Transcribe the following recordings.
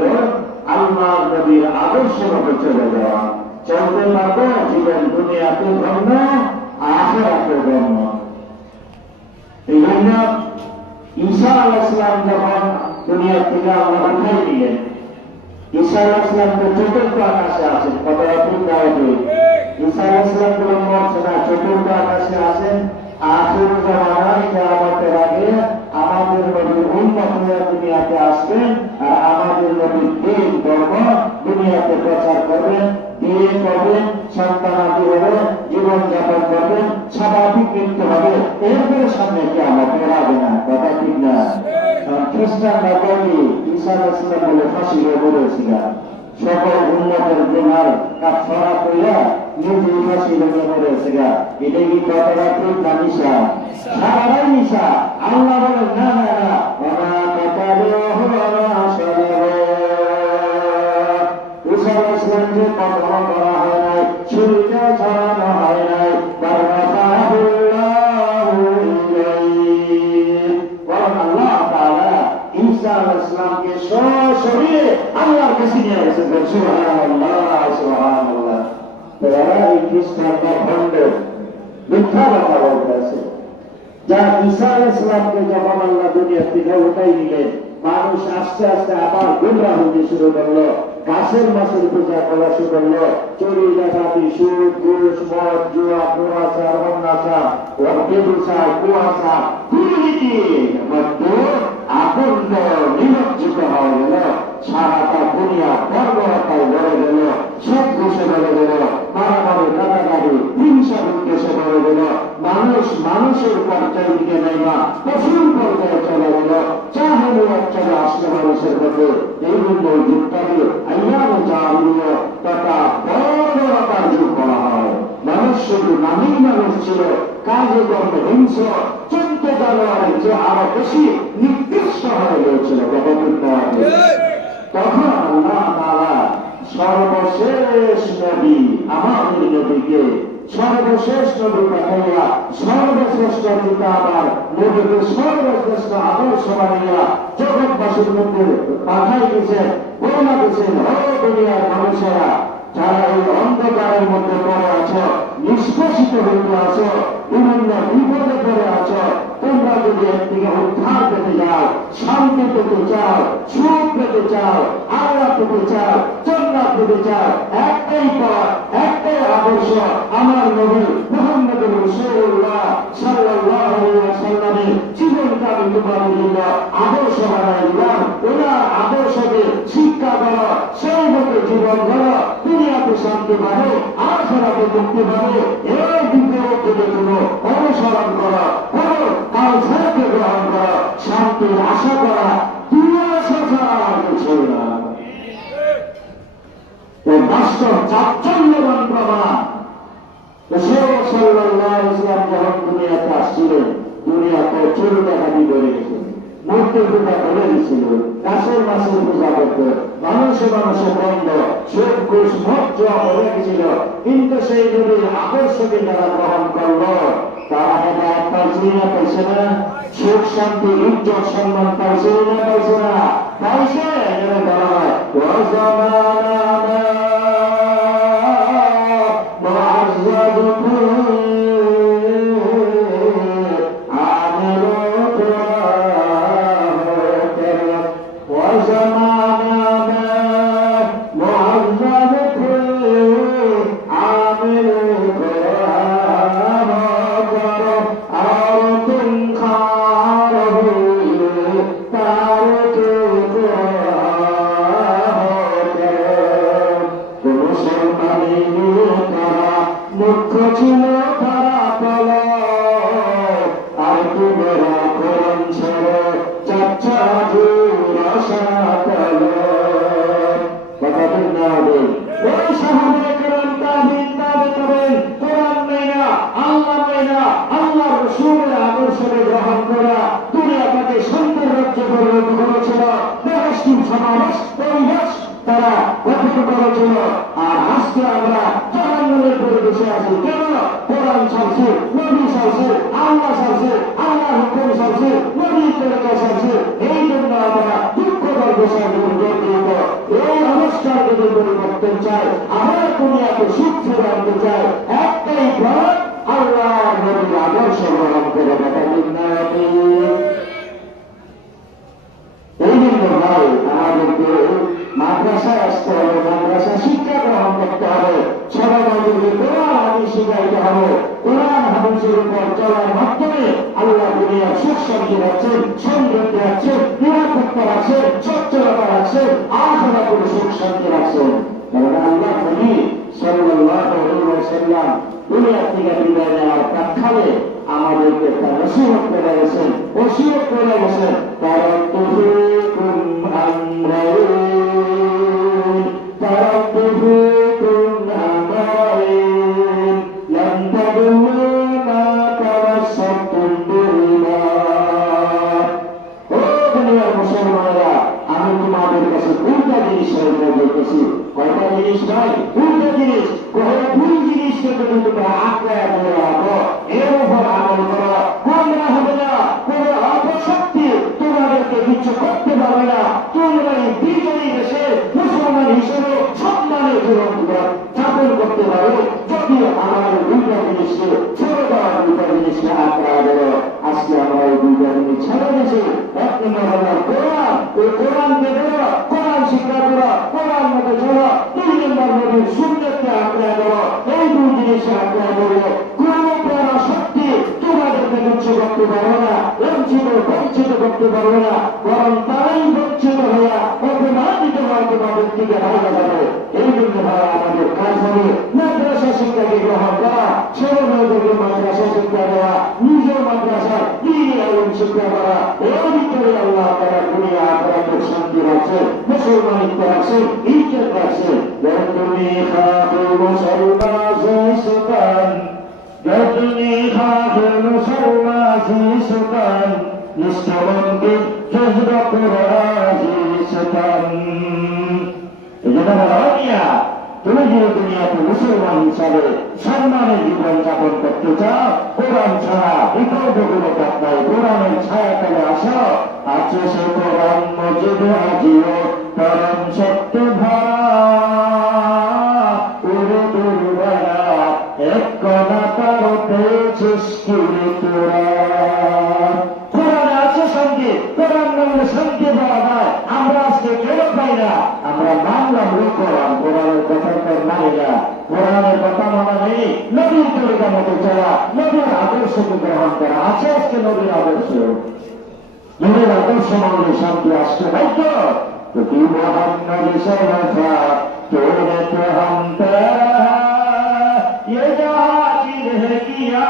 হইল আল্লাহ নবীর আদর্শ মতো চলে যাওয়া। চলতে পারবে জীবন দুনিয়াতে ধন্য, আখিরাতে ধন্য। এই জন্য ঈসা আলাইহিস সালাম যখন দুনিয়া থেকে আল্লাহ উঠাই দিলেন, ঈসা আলাইহিস সালাম তো চতুর্থ আকাশে আছেন। কথা ঠিক না ঠিক? ঈসা আলাইহিস সালাম কোন মর্যাদা চতুর্থ আকাশে আছেন। আখির জামানায় কিয়ামতের আগে আমাদের নবীর উম্মত হয়ে দুনিয়াতে আসবেন আর আমাদের নবীর দিন ধর্ম দুনিয়াতে প্রচার করবেন, বিয়ে করবেন, সন্তানাদি হবে, জীবনযাপন করবেন, স্বাভাবিক মৃত্যু হবে। এরপরে সামনে কিয়ামতের আগে না। কথা ঠিক না? খ্রিস্টানরা বলি ঈসা আলাইহিস সালাম বলে ফাঁসি বলেছিল, সকল উন্নতের গুনার কাফারা কইরা নিজে ফাঁসি বলেছিল। এটা কি কথাটা ঠিক না? মিশা সারাই মিশা। আল্লাহ বলেন না না না, ঈসা আলাইহিস সালামকে কতল করা হয় নাই, ছুরিটা ছড়ানো হয় নাই, আল্লাহ তাআলা ঈসা আলাইহিস সালামকে সশরীরে আল্লাহর কাছে নিয়ে গেছেন। সুবহানাল্লাহ সুবহানাল্লাহ। তারা এই খ্রিস্টানরা ভণ্ড মিথ্যা কথা বলতেছে। যা ঈসা আলাইহিস সালামকে যখন আল্লাহ দুনিয়া থেকে উঠাই দিলেন, মানুষ আস্তে আস্তে আবার গুমরাহ হতে শুরু করলো, গাছের মাছের পূজা করা শুরু করলো, চুরি ডাকাতি, সুদ ঘুষ মদ জুয়া কুয়াশা অন্যাচার বেবুচার কুয়াশা দুর্নীতি মধ্যে আনন্দ নিমজ্জিত হয়ে গেল। সারাটা দুনিয়া বর্বরতায় ভরে গেল, সব ঘুষে ভরে গেল, মারামারি কাটাকাটি হিংসা বিদ্বেষে ভরে গেল। মানুষ মানুষের পর্যায়ে দিকে নেই না, পশুর পর্যায়ে চলে গেল। জাহেলিয়াত চলে আসলে মানুষের মধ্যে। এই জন্য যুগটাকে আইয়াম জাহেলিয়া তথা বর্বরতার যুগ বলা হয়। মানুষ শুধু নামেই মানুষ ছিল, কাজে কর্মে হিংস্র, চোদ্দ জানুয়ারির যে আরো বেশি নির্দিষ্ট হয়ে গিয়েছিল। তখন আল্লাহ তাআলা সর্বশেষ নবী আমাদের নবীকে সর্বশেষ নবী পাঠাইয়া সর্বশ্রেষ্ঠ কিতাব আর নবীকে সর্বশ্রেষ্ঠ আদর্শ বানাইয়া জগৎবাসীর মধ্যে পাঠাই দিয়েছেন। বলে দিয়েছেন, ও দুনিয়ার মানুষেরা, যারা এই অন্ধকারের মধ্যে পড়ে আছো, নিষ্কাশিত হইতে আছো, বিভিন্ন বিপদে পড়ে আছো, তোমরা যদি একদিকে উদ্ধার পেতে যাও, শান্তি পেতে চাও, সুখ পেতে চাও, আল্লাহ পেতে চাও, জান্নাত পেতে চাও, একটাই পথ, একটাই আদর্শ, আমার নবী মুহাম্মদ রাসূলুল্লাহ সাল্লাল্লাহু আলাইহি ওয়াসাল্লামের জীবনটা আমি তোমাদের জন্য আদর্শ বানাই দিলাম। ওনার আদর্শকে শিক্ষা করো, সেই মতো জীবন করো, দুনিয়াতে শান্তি পাবে, আখিরাতে মুক্তি পাবে। এই বিপরীতে কোনো অনুসরণ করো, করো কালচারকে গ্রহণ করো, শান্তির আশা করা দুনিয়া ছাড়া আর কিছু না। ও বাস্তব চাঞ্চল্যবান প্রমাণ। রাসূল সাল্লাল্লাহু আলাইহি ওয়াসাল্লাম যখন দুনিয়াতে আসছিলেন, দুনিয়াতে চোর ডাকাতি করে গেছে, মূর্তি পূজা করে দিয়েছিল, গাছের মাছের পূজা করতো, মানুষে মানুষে বন্ধ, সুদ ঘুষ মদ জুয়া হয়ে গেছিল। কিন্তু সেই নবীর আদর্শকে যারা গ্রহণ করলো, তারা হেদায়েত পাইছে না পাইছে না? সুখ শান্তি ইজ্জত সম্মান পাইছে না পাইছে না? পাইছে। এখানে বলা হয় মুখ্য ছিল তারা তল, আর তুমেরা করম ছেড়ে চাচ্ছা রসাতল। কথা ঠিক না হবে? ওই সাহাবায়ে কেরাম তাবিঈন তাবেঈন কোরআন নেই না, আল্লাহ নেই না, আল্লাহর রাসূলের আদর্শকে গ্রহণ করা দুনিয়াটাকে শান্তির রাজ্য পরিণত করেছিল। দেশটি সমাবেশ পরিবেশ তারা গঠিত করেছিল। আর আজকে আমরা জাহান্নামের পরিবেশে আছি। কেন? কোরআন চলছে, নবী চলছে, আল্লাহ চলছে, আল্লাহর হুকুম চলছে, নবীর তরিকা চলছে। এই জন্য আমরা দুঃখ সুন্দর গোসার জড়িত এই অবস্থার যদি পরিবর্তন চাই, আমার দুনিয়াকে শিক্ষা আনতে চাই, একটাই পথ আল্লাহ নবীর আদর্শ গ্রহণ করে দেখা দিন না। এই জন্য ভাই আমাদেরকে মাদ্রাসায় আসতে হবে, মাদ্রাসা শিক্ষা গ্রহণ করতে হবে, সবাই আমাদেরকে কোরআন হাদিস শিখাইতে হবে। কোরআন হাদিসের উপর চলার মাধ্যমে আল্লাহ দুনিয়ার সুখ শান্তি রাখছেন, সমৃদ্ধি রাখছেন, নিরাপত্তা রাখছেন, সচ্ছলতা রাখছেন, আখিরাতের সুখ শান্তি রাখছেন। কারণ আল্লাহ নবী সাল্লাল্লাহু আলাইহি ওয়াসাল্লাম দুনিয়া থেকে বিদায় নেওয়ার প্রাক্কালে আমাদেরকে তার নসিহত করে গেছেন, ওসিয়ত করে গেছেন। তারাক্তু ফীকুম আমরাইন, তারাক্তু ফীকুম আমরাইন, লান তাদুল্লু মা তামাসসাকতুম বিহিমা। ও দুনিয়ার মুসলমানেরা, আমি তোমাদের কাছে দুইটা জিনিস বলতে বলতেছি। কয়টা জিনিস নয়, দুইটা জিনিস। দুই জিনিসকে যদি তোমরা আঁকড়ায় ধরে রাখো, এর উপর আমল করো, তোমরা হবে না, কোন অপশক্তি তোমাদেরকে কিছু করতে পারবে না। তোমরা এই বিজয়ী দেশে মুসলমান হিসেবে সম্মানের জীবন যাপন করতে পারো, যদিও আমাদের দুইটা জিনিসকে ছেড়ে দেওয়ার দুইটা জিনিসকে আঁকড়ায় ধরো। আজকে আমরা এই দুইটা জিনিস ছেড়ে গেছি। এক নম্বর হলো কোরআন, ওই কোরআনকে ধরো, কোরআন শিক্ষা করো, কোরআন মতো চলো। দুই নম্বর নবীর সুন্নাতকে আঁকড়ায় ধরো। এই দুই জিনিসে আঁকড়ায় ধরো, কোন প্রেরণা শক্তি তোমাদেরকে তুচ্ছ করতে পারবে না, বঞ্চিত করতে পারবে না, বরং তারাই বঞ্চিত হইয়া অপমানিত হওয়া তোমাদের দিকে হারিয়ে যাবে। এই জন্য ভাই আমাদের কাজ হবে মাদ্রাসা শিক্ষাকে গ্রহণ করা, ছেলে মেয়েদেরকে মাদ্রাসা শিক্ষা দেওয়া, নিজের মাদ্রাসায় দিনী আইন শিক্ষা করা। এর ভিতরে আল্লাহ তারা দুনিয়া আখিরাতের শান্তি রাখছে, মুসলমানিত্ব রাখছে, ইজ্জত রাখছে। যতনি খাফে মুসলমান সুতান, যতনি খাফে মুসলমান সুতান, নিষ্ঠবন্দি ফজরত রাজি সুতান। এই জন্য বলা, তুমি যে দুনিয়াতে মুসলমান হিসাবে সম্মানের জীবন যাপন করতে চাও, কোরআন ছাড়া বিকল্পগুলো নাই, কোরআনের ছায়া তলে আসো। আছে সে কোরআন মজিদ আজিও পরম সত্য ভরা, উড়ে দুর্বরা এক কণা তার পেয়েছিস কিরে তোরা। কোরআনে আছে শান্তি, কোরআন নামে শান্তি পাওয়া যায়। আমরা আজকে কেন পাই না? আমরা মানলাম কোরআন, কোরআনের কথা তো মানি না। কোরআনের কথা মানা নেই, নবীর তরিকা মতো চলা, নবীর আদর্শকে গ্রহণ করা। আছে আজকে নবীর আদর্শ, নবীর আদর্শ মানলে শান্তি আসতে হয়তো। क्योंकि मोहम्मद शरफा तोड़े तो हम तेरा, ये जाहिर है किया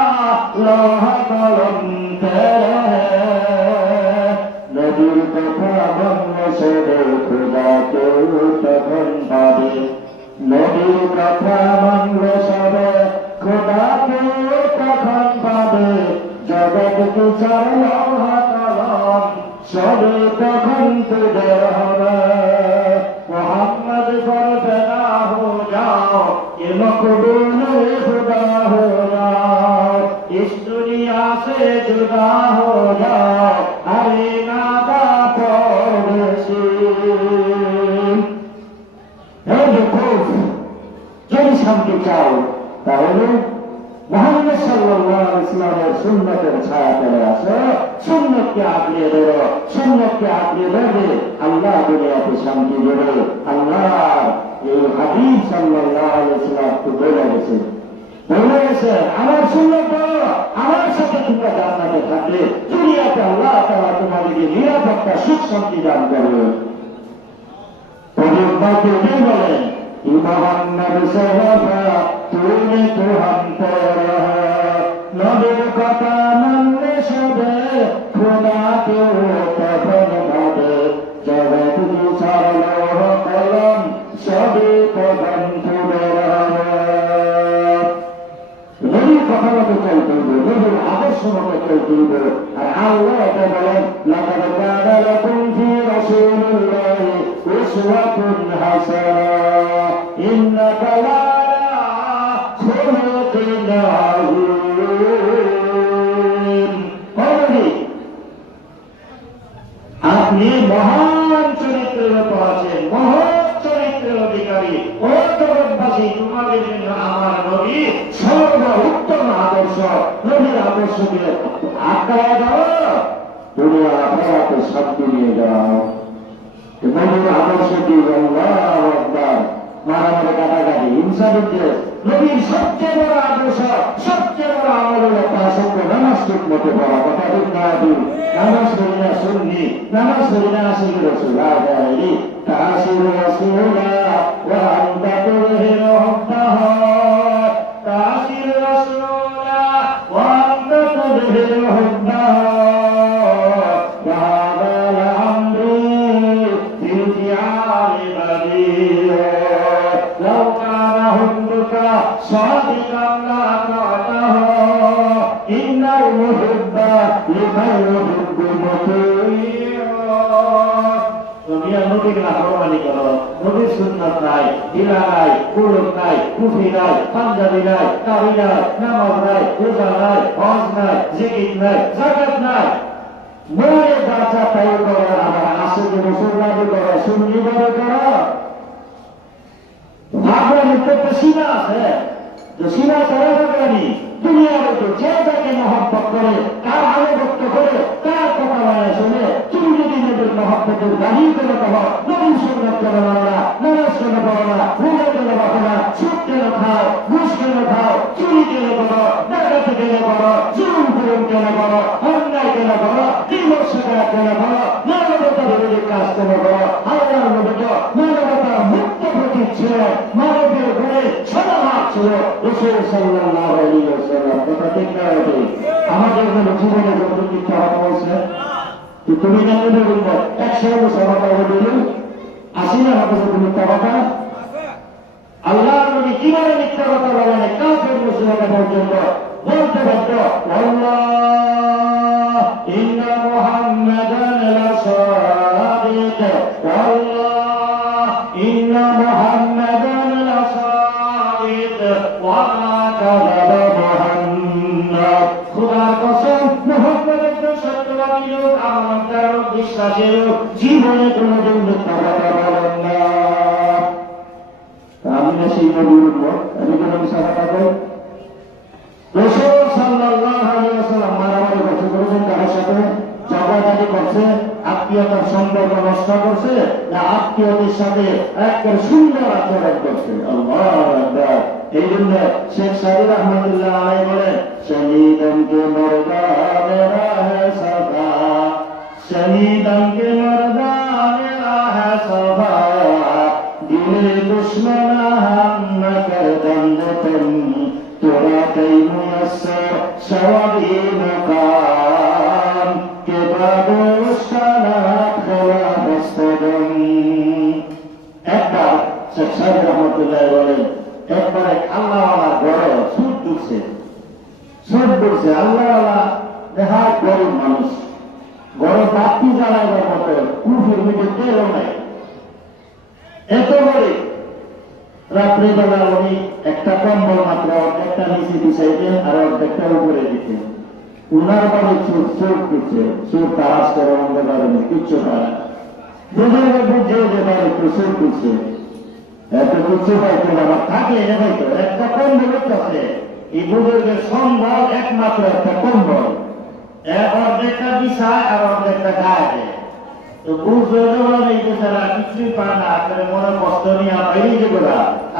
लोह कलम तेरा है। नबीर कथा बन्न से खुदा के तखन पाबे, नबीर कथा बन्न से खुदा के तखन पाबे। जगत की चार लोह कलम सभी तखन तुझे হবে। मोहम्मद पर फना हो जाओ, ये मकबूल खुदा हो जाओ, इस दुनिया से जुदा हो जाओ, अरे नादा परदेसी। যদি শান্তি চাও তাহলে মুহাম্মদ সাল্লাল্লাহু আলাইহি ওয়াসাল্লামের সুন্নতের ছায়া তলে আসো, সুন্নতকে আঁকড়িয়ে ধরো, সুন্নতকে আঁকড়িয়ে ধরবে আল্লাহ দুনিয়াতে শান্তি দেবে। আল্লাহ এই হাবিব সাল্লাল্লাহু আলাইহি ওয়াসাল্লাম বলে গেছে, আমার সুন্নত পড়ো, আমার সাথে তোমরা জান্নাতে থাকলে দুনিয়াতে আল্লাহ তাআলা তোমাদেরকে নিরাপত্তা সুখ শান্তি দান করবে। বলেন মোহাম্মদ সাহাবা তুমি তো হাম তেরা, নবীর কথা মানলে সবে খোদাকে তখন ভাবে। জগৎ কি ছাড়ল কলম সবে তখন তুলে নবীর কথা মতো চলতে হবে, নবীর আদর্শ মতো চলতে হবে। আর আল্লাহ এটা বলেন লাকাদ কানা লাকুম ফি রাসূলিল্লাহি উসওয়াতুন হাসানাহ, ইন্নাকা লাআলা খুলুকিন আযীম। আপনি মহান চরিত্র নবীর জন্য আমার নবী সর্বোত্তম আদর্শ, নবীর আদর্শকে আঁকড়ায় দাও, দুনিয়া আখেরাতে শান্তি নিয়ে যাও। নবীর আদর্শ কি? আল্লাহু আকবার। মারামারি, কাটাকাটি, হিংসা, বিদ্বেষ। নবীর সবচেয়ে বড় আদর্শ, সবচেয়ে বড় আমল হলো পাঁচ ওয়াক্ত নামাজ ঠিক মতো পড়া। কথা ঠিক না? নামাজ পড়ি না সুন্নি, নামাজ পড়ি না আশিক রাসূল, তাসির রাসূলা ওয়া আনতা তুযহিরু হুব্বাহু, তাসির রাসূলা ওয়া আনতা তুযহিরু হুব্বাহু, صادقا لا تعته إن المحب لمن يحب مطيع। তুমি নবীকে নাফরমানি করো, নবীর সুন্নাত নাই, দিলা নাই, কুলুক নাই, কুফরি নাই, পাঞ্জাবি নাই, তাবি নাই, নামাজ নাই, রোজা নাই, হজ নাই, জিকির নাই, যাকাত নাই, মনে যা তাই করো, আবার আশিক রাসূলুল্লাহ করো, সুন্নি করো। আপনার একটা সীমা আছে, যে সীমা চলা যাবে না। দুনিয়ার যে যাকে মহব্বত করে, কার আনুগত্য করে, কার কথা মানে শুনে, তুমি যদি নবীর মহব্বতের দাবি করে কহো, নবীর সুন্নাত কেন মানো না, নামাজ কেন পড়ো না, রোজা কেন রাখো না, সুদ কেন খাও, ঘুষ কেন খাও, চুরি কেন করো, ডাকাতি কেন করো, জুলুম কেন করো, অন্যায় কেন করো, বিমর্ষতা কেন করো, মানবতা বিরোধী কাজ কেন করো। আল্লাহর নবী তো মানবতা মুক্ত প্রতীক ছিলেন, মানবের ঘরে সদাভাব ছিল রাসূল সাল্লাল্লাহু আলাইহি ওয়াসাল্লাম। কথা ঠিক না? আমাদের জীবনে যত মিথ্যা কথা বলছে, তুমি জানলে বলবো 100 বছর কথা বলবেন, 80 না বছর মিথ্যা কথা। আল্লাহর নবী কিভাবে মিথ্যা কথা বলেন? কাফের মুসলমান পর্যন্ত বলতে পারত, আল্লাহ ইন্না মুহাম্মাদান লাসাদিক, আল্লাহ ইন্না মুহাম্মাদান লাসাদিক ওয়া মা কাযাবা মুহাম্মাদ। খোদার কসম, মুহাম্মদ একজন সত্যবাদী লোক, আমানতার লোক, বিশ্বাসের লোক, জীবনে কোনোদিন মিথ্যা কথা বলেন না। আমি না সেই নবীর উপর আমি কোনো মিথ্যা কথা বলি? রাসূল সাল্লাল্লাহু আলাইহি ওয়াসাল্লাম মারামারি করছে, কোনদিন কারোর সাথে ঝগড়াঝাটি করছে, আত্মীয়তার সম্পর্ক নষ্ট করছে, না আত্মীয়দের সাথে একটা সুন্দর আচরণ করছে? আল্লাহু আকবার। এই জন্য শেখ সাদিক রহমাতুল্লাহ আলাইহি বলেন, শহীদন কে মর্দা মেরা है सदा, शहीदन के मर्दा मेरा है सदा, दिले दुश्मना हम न कर दंदतन, तोरा कई मुयस्सर शवाबी मकाम के बाबू शानात खला बस्तगम। একবার শেখ সাদিক রহমাতুল্লাহ বলেন, একবারে আল্লাহওয়ালা ঘরে সুদ ঢুকছে, আল্লাহওয়ালা দেখা গরিব মানুষ, ঘরে বাতি জ্বালাইবার মতো কুফির মধ্যে তেলও নাই, এত গরিব। রাত্রিবেলা উনি একটা কম্বল মাত্র একটা নিচে বিছাইতেন আর একটা উপরে দিতেন। উনার বাড়ি চোর ঢুকছে, চোর তারাস করে অন্ধকারে কিচ্ছু পারে না, বুঝে বুঝে যে বাড়ি চোর ঢুকছে, এত কিছু পাইতো না, থাকলে পাইতো একটা কম্বল আছে। এই বুজুর্গের সম্বল একমাত্র একটা কম্বল, অর্ধেকটা বিছায় আর অর্ধেকটা গায়ে দেয়। তো বুঝলো এই বেচারা কিছুই পায় না, আপনার মনে কষ্ট নিয়ে বাইরে যে গোলা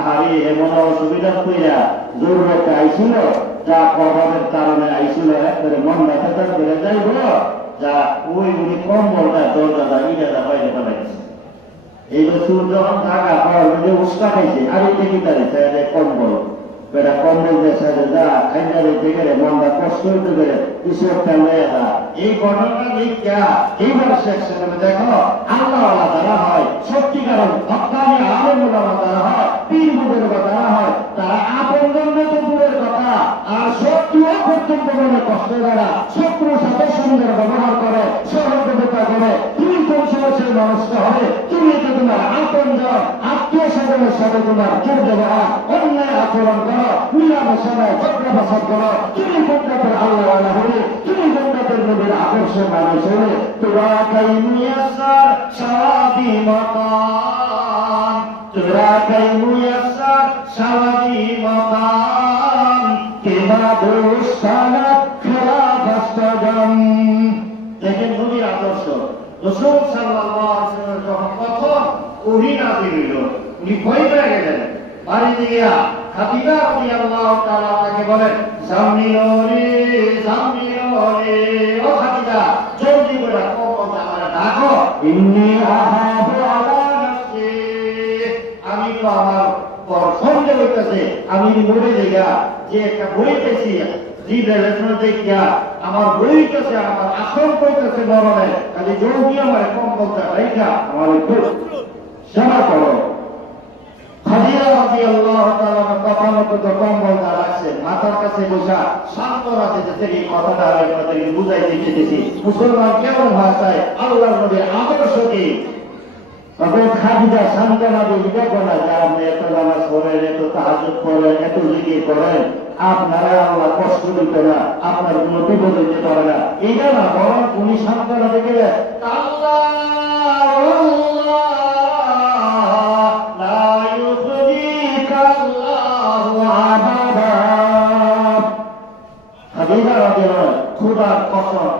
আরে এমন অসুবিধা কইরা জোর একটা আইছিল, যা প্রভাবের কারণে আইছিল, একবারে মন ব্যথা করে যাইব, যা ওই উনি কম্বলটা দরজাটা ইটা বাইরে পাঠাইছে। এই বছর যখন থাকা হয় উস্কা খাইছে, আর এই দেখি তারিখে কম্বল, বেটা কম্বল বেচা যা খাইতে গেলে মনটা কষ্ট হইতে গেলে কিছু একটা লয়ে যা। এই ঘটনা লিখা এইবার সেকশনে দেখো, আল্লাহওয়ালা যারা হয়, সত্যিকার হক্কানি আলেম ওলামা যারা হয়, পীর মুদের যারা হয়, তারা আপন জন্য তো দূরের কথা, আর শত্রুও পর্যন্ত মনে কষ্ট যারা শত্রুর সাথে সুন্দর ব্যবহার করে, সহযোগিতা করে, তুমি কোন সমস্যার মানুষটা হবে, তুমি তো তোমার আপন জন আত্মীয় স্বজনের সাথে তোমার দুর্ব্যবহার অন্যায় আচরণ করো, মিলামেশায় চক্রাবাসাদ করো, তুমি কোনটাতের আল্লাহওয়ালা হলে, তুমি কোনটাতের নবীর আদর্শের মানুষ হলে, তোরা কাই মুয়াসসার শাদি মাকাম, তোরা কাই মুয়াসসার শাদি রাসূল সাল্লাল্লাহু আলাইহি ওয়াসাল্লাম যখন প্রথম ওহী নাযিল হইল, উনি ভয় পেয়ে গেলেন। বাড়িতে গিয়া খাদিজা রাদিয়াল্লাহু তাআলা তাকে বলেন, জামিলনি জামিলনি, ও খাদিজা জলদি করে কখন আমার ডাকো, ইন্নী আহাবু আলা নাফসি, আমি তো আমার পর সন্দেহ হইতেছে আমি মরে যাইয়া, যে একটা বই পেয়েছি জিব্রাইল দেখিয়া আমার বইতেছে, আমার আশঙ্কা করতেছে মরণে, খালি জলদি আমার কম্বলটা রাইখা আমার একটু সেবা করো। খাদিজা রাদিয়াল্লাহু তাআলা কথা মতো তো কম্বলটা রাখছে, মাথার কাছে বসা সান্ত্বনা দিতেছে। এই কথাটা আমি আপনাদেরকে বুঝাইতে চেয়েছি, মুসলমান কেমন ভাষায় আল্লাহর নবীর আদর্শ কি। তখন খাদিজা সান্ত্বনা দিয়ে দেখো না যে আপনি এত নামাজ পড়েন, এত তাহাজ্জুদ করেন, এত জিকির করেন, আপনারা আল্লাহ কষ্ট দিতে না, আপনার কোনো বিপদ হইতে পারে না, এইটা না, বরং উনি সান্ত্বনা দেখে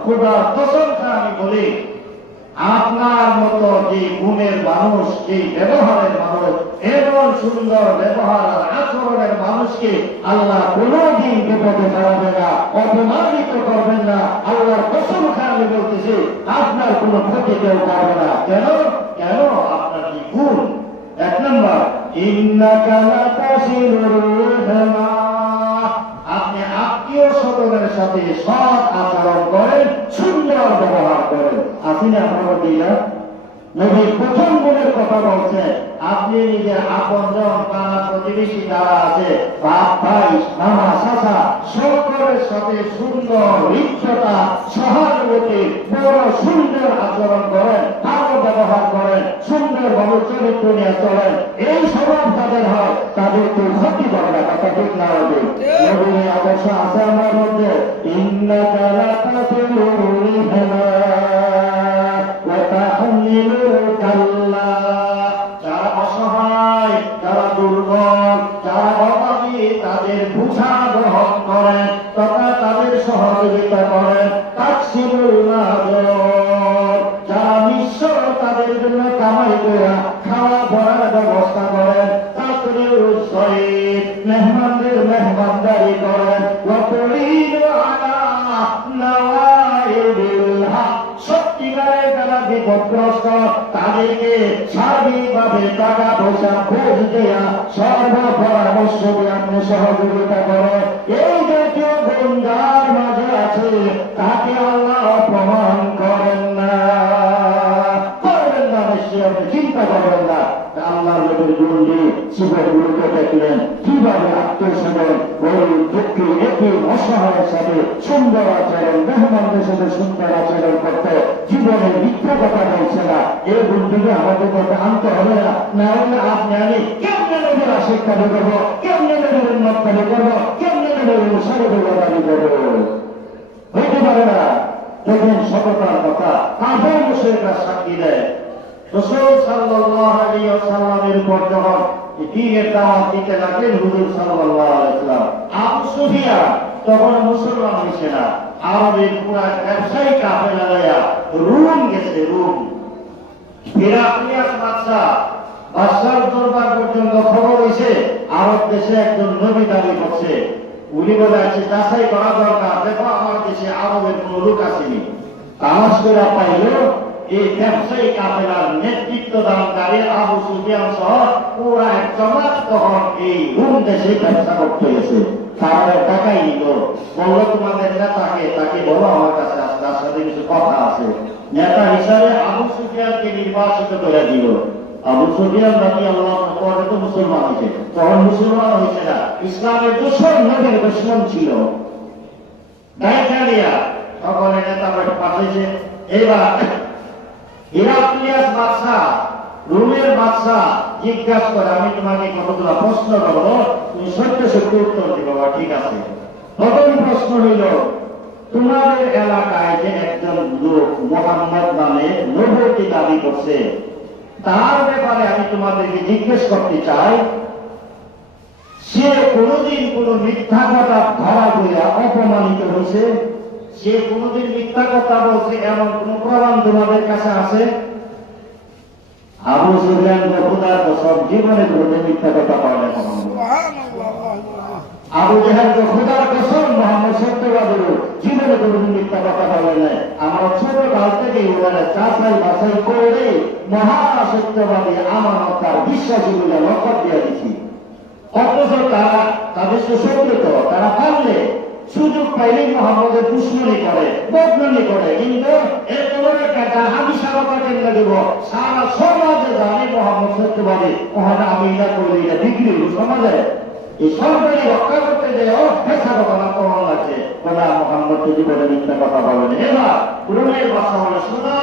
খুদার কসম আমি বলি, আপনার মতো যে গুণের মানুষ, যে ব্যবহারের মানুষ, এমন সুন্দর ব্যবহার আচরণের মানুষকে আল্লাহ কোনদিন বিপদে ফেলাবে না, অপমানিত করবেন না। আল্লাহর কসম আমি বলতেছি, আপনার কোনো ক্ষতি কেউ করবে না। কেন কেন আপনার কি গুণ? এক নম্বর, ইন্নাকা লাতাসিলুর রাহমা, আপনি আত্মীয় স্বজনের সাথে সৎ আচরণ করেন, সুন্দর ব্যবহার করেন। আপনি আপনার দিলা নবী প্রথম গুণের কথা বলছেন, আপনি নিজের আপনজন, পাড়া প্রতিবেশী যারা আছে, বাপ ভাই মামা চাচা সকলের সাথে সুন্দর হৃদ্যতা সহানুভূতি বড় সুন্দর আচরণ করেন, ভালো ব্যবহার করেন, সুন্দর ভাবে চরিত্র নিয়ে চলেন। এই স্বভাব তাদের হয়, তাদের কেউ ক্ষতি করে না। কথা ঠিক না হবে? নবীর আদর্শ আছে আমার মধ্যে, ইন্নাকা লাতাসিলুর রাহমা ওয়া তাহমিলুল কাল্লা, যারা অসহায়, যারা দুর্বল, যারা অভাবী, তাদের বোঝা গ্রহণ করেন তথা তাদের সহযোগিতা করেন। তাকসিরুল মা'রুফ, যারা নিঃস্ব তাদের জন্য কামাই করে খাওয়া পড়ার ব্যবস্থা করেন। তাকরিরুল যায়ফ, মেহমানদের মেহমানদারি করেন। ওয়া তুঈনু আলা নাওয়াইবিল হক, সত্যিকারের যারা বিপদগ্রস্ত তাদেরকে সার্বিকভাবে টাকা পয়সা খোঁজ দেয়া, সর্বপরামর্শ দিয়ে আপনি সহযোগিতা করেন। এই জাতীয় গুণ যার মাঝে আছে তাকে আল্লাহ অপমান করেন না, করবেন না, নিশ্চয়ই আপনি চিন্তা করবেন না। আল্লাহর নবীর গুণ দিয়ে জীবনগুলোকে দেখলেন কিভাবে আত্মীয়-স্বজন, গরিব দুঃখী এতিম অসহায়ের সাথে সুন্দর আচরণ, মেহমানদের সাথে সুন্দর আচরণ করতে, জীবনে মিথ্যা কথা বলছে না। এই গুণটিকে আমাদের মধ্যে আনতে হবে না। না হলে আপনি আমি কেমনে নবীর আশীর্বাদ করবো, কেমনে নবীর উন্নত করবো, কেমনে নবীর অনুসারে দাবি করবো? হইতে পারে না। দেখেন সততার কথা কাফের মুশরিকরা সাক্ষী দেয়। রাসূল সাল্লাল্লাহু আলাইহি ওয়াসাল্লামের উপর যখন দ্বীনের দাওয়াত দিতে লাগলেন হুজুর সাল্লাল্লাহু আলাইহি ওয়াসাল্লাম, আবু সুফিয়ান তখন মুসলমান হইছে না, আরবের পুরা ব্যবসায়ী কাফেলা লইয়া রুম গেছে। রুম হিরাক্লিয়াস বাদশার দরবার পর্যন্ত খবর হইছে আরব দেশে একজন নবী দাবি করছে। উনি বলে আছে যাচাই করা দরকার, দেখো আমার দেশে আরবের কোন লোক আসেনি। তালাশ করে পাইল এই ব্যবসায়ী কাফেলার নেতৃত্ব দানকারী আবু সুফিয়ান সহ পুরা এক জমাত তখন এই রুম দেশে ব্যবসা করতে গেছে। তারা টাকাই নিল, বললো তোমাদের নেতাকে, তাকে বলো আমার কাছে আসতে, তার সাথে কিছু কথা আছে। নেতা হিসাবে আবু সুফিয়ানকে নির্বাচিত করে দিল। আবু সুফিয়ান রাদিয়াল্লাহু পরে তো মুসলমান হয়েছে, তখন মুসলমান হয়েছে না, ইসলামের দুশমন, নবীর দুশমন ছিল। দায়িত্বালিয়া সকলে নেতা পাঠাইছে। এবার হিরাক্লিয়াস বাদশাহ, রোমের বাদশাহ জিজ্ঞাসা করে, আমি তোমাকে কতগুলো প্রশ্ন করবো, তুমি সত্য সত্য উত্তর দিবে। ঠিক আছে। প্রথম প্রশ্ন হইল, তোমাদের এলাকায় যে একজন লোক মুহাম্মদ নামে নবুয়তি দাবি করছে, তার ব্যাপারে আমি তোমাদেরকে জিজ্ঞেস করতে চাই, সে কোনদিন কোন মিথ্যা কথা ধরা হইয়া অপমানিত হয়েছে? সে কোনদিন মিথ্যা কথা বলছে এমন কোন প্রমাণ তোমাদের কাছে আছে? আবু সুফিয়ান খোদার কসম জীবনে কোনদিন মিথ্যা কথা বলে না। আবু জাহেল খোদার কসম মুহাম্মদ সত্যবাদী জীবনে কোনদিন মিথ্যা কথা বলে নাই। আমরা ছোট কাল থেকে ওরা চাচাই বাছাই করে মহা সত্যবাদী আমানতার বিশ্বাসী বলে লক্ষ্য দিয়ে দিচ্ছি। অথচ তারা তাদের সুসংগত, তারা পারলে সুযোগ পাইলে মোহাম্মদের দুশ্মনী করে, বদনামি করে। কিন্তু এত বড় একটা আমি সারাটা কেন দেব, সারা সমাজে জানি মোহাম্মদ সত্যবাদী, ওখানে আমি এটা করলে এটা বিক্রি হইল সমাজে। এই সরকারি রক্ষা করতে যে পেশা কথা না কমন লাগছে, বলা মোহাম্মদ যদি বলে মিথ্যা কথা বলেন। এবার পুরনের কথা হলো শোনো,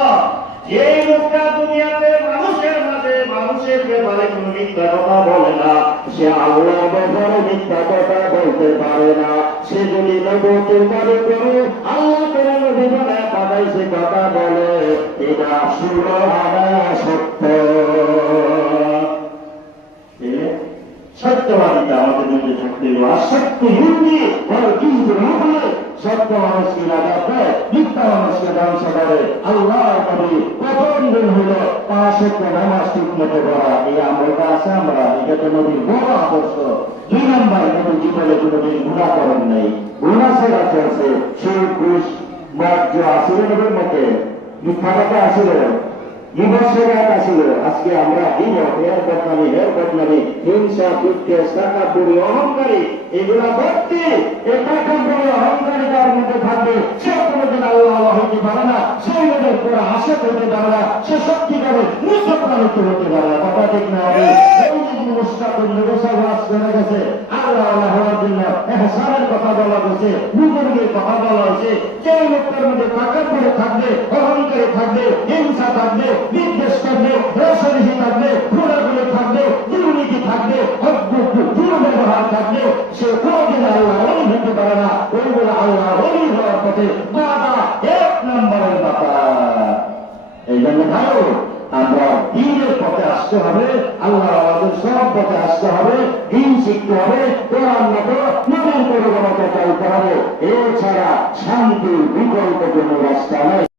যে লোকটা দুনিয়াতে মানুষের মাঝে মানুষের ব্যাপারে কোন মিথ্যা কথা বলে না, সে আল্লাহ ব্যাপারে মিথ্যা কথা বলতে পারে না। সে যদি নবুয়তের দাবি করে আল্লাহ করে নবী বানায় পাঠাইছে কথা বলে, এটা সুরহানা সত্য। সত্যবাদিতা আমাদের মধ্যে থাকতে হবে। আর সত্য হিন্দি কিন্তু না হলে সত্য মানুষকে রাজা দেয়, মিথ্যা মানুষকে ধ্বংস করে। আল্লাহ কবি প্রথম দিন হল 5 ওয়াক্ত নামাজ ঠিক মতো পড়া। এই আমলটা আছে আমরা, এটা তো নবীর বড় আদর্শ। 2 নম্বর, নবী জীবনে কোনোদিন গুণা করেন নাই, গুণা ছেড়া চলছে। সুদ ঘুষ মদ আসলে নবীর মতে, মিথ্যা কথা আসলে আসিল। আজকে আমরা হের বদনামি, হিংসা, বিদ্বেষ, টাকাপুরি, অহংকারী, এগুলা ভর্তি। এই টাকাপুরি অহংকারিতার মধ্যে থাকবে, সে কোনোদিন আল্লাহ হইতে পারে না, সেই লোকের পরে আশা হইতে পারে না, সে সত্যিকারে মুসলমানিত হতে পারে না। কথা ঠিক না হবে। আল্লাহ হওয়ার জন্য এহসানের কথা বলা হয়েছে, বুজুর্গের কথা বলা হয়েছে। যে লোকটার মধ্যে টাকাপুরি থাকবে, অহংকারী থাকবে, হিংসা থাকবে, বিদ্বেষ থাকবে, রসনীতি থাকবে, ঘোরাঘুরি থাকবে, দুর্নীতি থাকবে, দুর্ব্যবহার থাকবে, সে কোনদিন আল্লাহ ওলি হতে পারে না। ওইগুলো আল্লাহ ওলি হওয়ার পথে বাধা 1 নম্বরের ব্যাপার। এই জন্য ভালো আমরা দিনের পথে আসতে হবে, আল্লাহ আমাদের সব পথে আসতে হবে, দিন শিখতে হবে, কোরআন মতো নতুন পরিবর্তন চলতে হবে। এছাড়া শান্তির বিকল্প কোনো রাস্তা নেই।